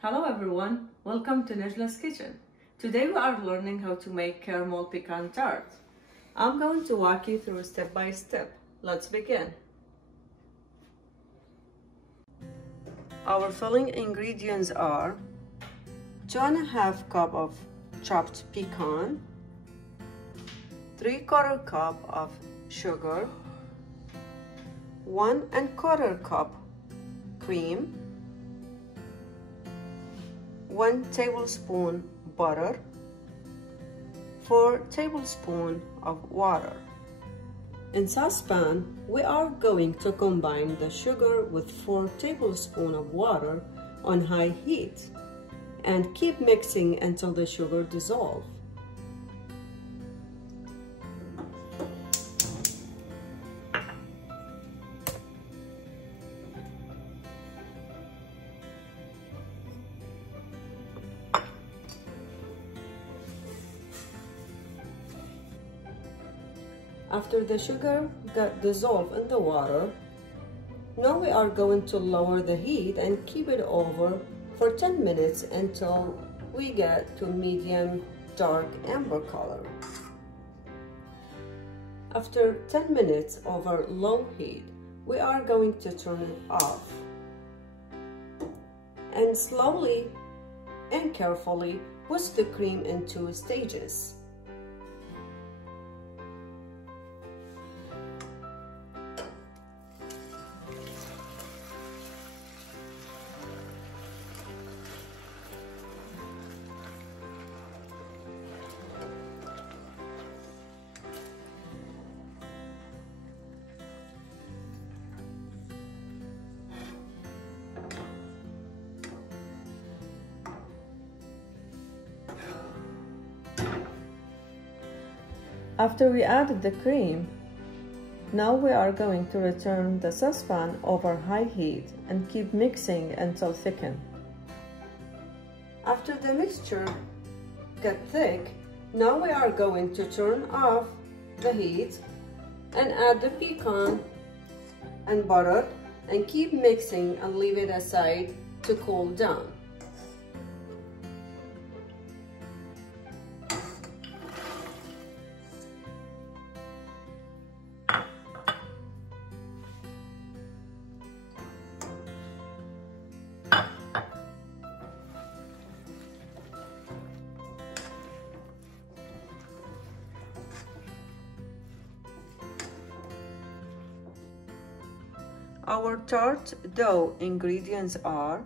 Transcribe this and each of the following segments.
Hello everyone, welcome to Najla's Kitchen. Today we are learning how to make caramel pecan tart. I'm going to walk you through step by step. Let's begin. Our filling ingredients are 2½ cup of chopped pecan, 3/4 cup of sugar, 1¼ cup cream, 1 tablespoon butter, 4 tablespoons of water. In saucepan, we are going to combine the sugar with 4 tablespoons of water on high heat and keep mixing until the sugar dissolves. After the sugar got dissolved in the water, now we are going to lower the heat and keep it over for 10 minutes until we get to medium dark amber color. After 10 minutes over low heat, we are going to turn it off and slowly and carefully whisk the cream into stages. After we added the cream, now we are going to return the saucepan over high heat and keep mixing until thickened. After the mixture got thick, now we are going to turn off the heat and add the pecan and butter and keep mixing and leave it aside to cool down. Our tart dough ingredients are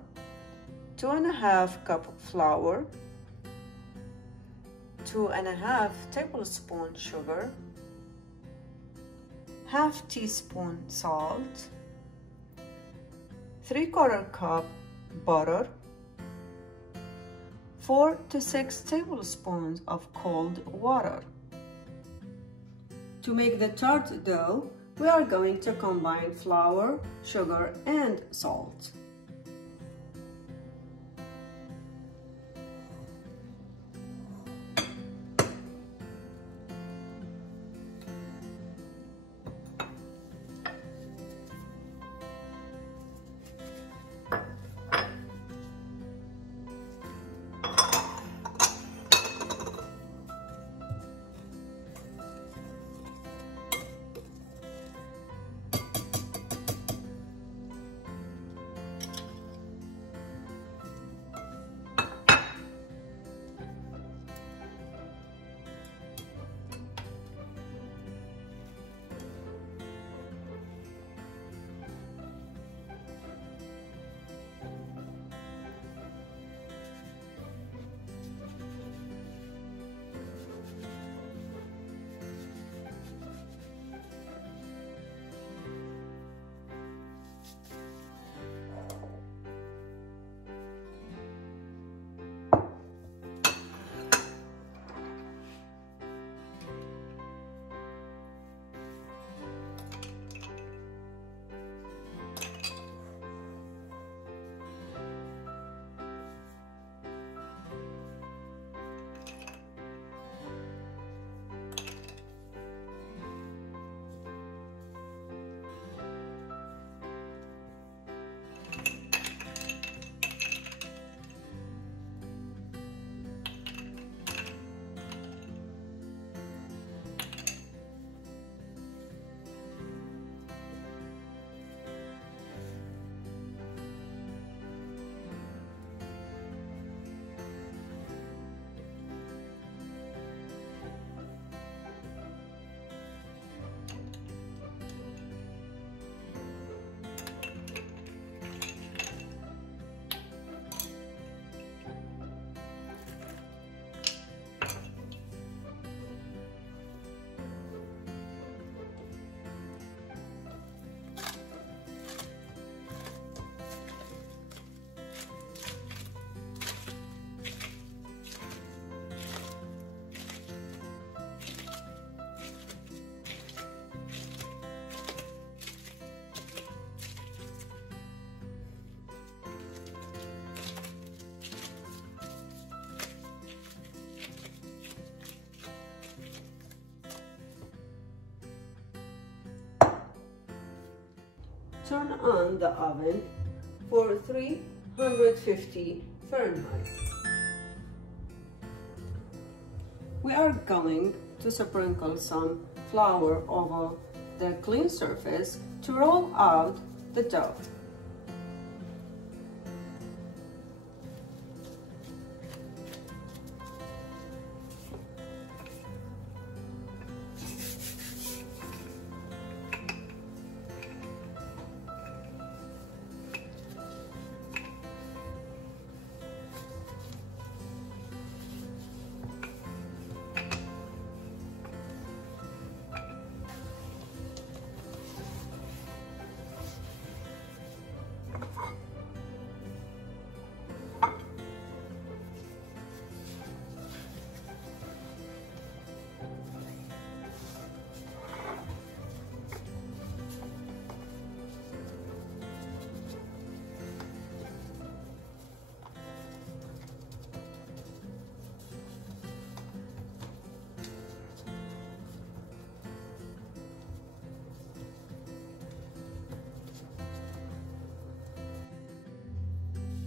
2½ cup flour, 2½ tablespoon sugar, ½ teaspoon salt, 3/4 cup butter, 4 to 6 tablespoons of cold water. To make the tart dough, we are going to combine flour, sugar, and salt. turn on the oven for 350 Fahrenheit. We are going to sprinkle some flour over the clean surface to roll out the dough.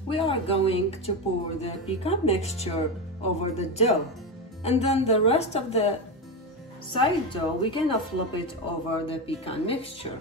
We are going to pour the pecan mixture over the dough, and then the rest of the side dough we're gonna flip it over the pecan mixture.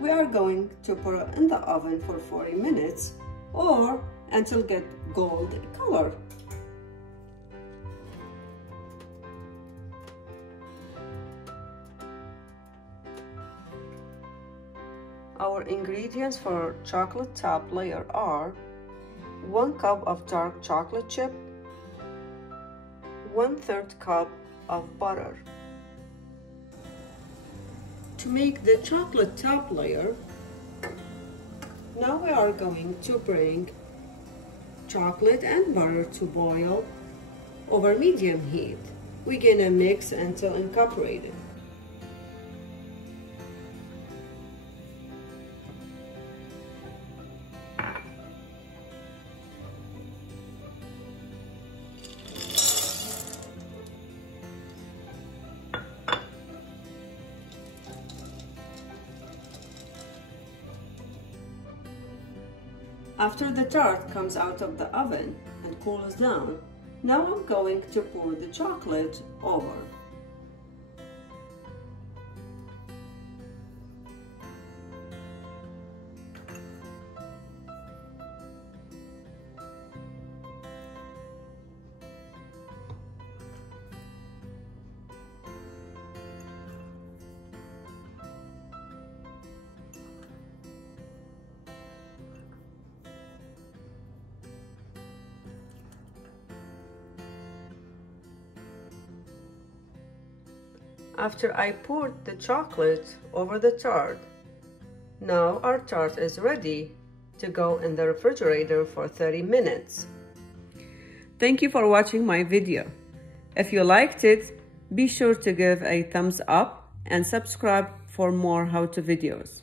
We are going to put it in the oven for 40 minutes or until get gold color. Our ingredients for chocolate top layer are 1 cup of dark chocolate chip, 1/3 cup of butter. To make the chocolate top layer, now we are going to bring chocolate and butter to boil over medium heat. We're gonna mix until incorporated. After the tart comes out of the oven and cools down, now I'm going to pour the chocolate over. After I poured the chocolate over the tart, now our tart is ready to go in the refrigerator for 30 minutes. Thank you for watching my video. If you liked it, be sure to give a thumbs up and subscribe for more how-to videos.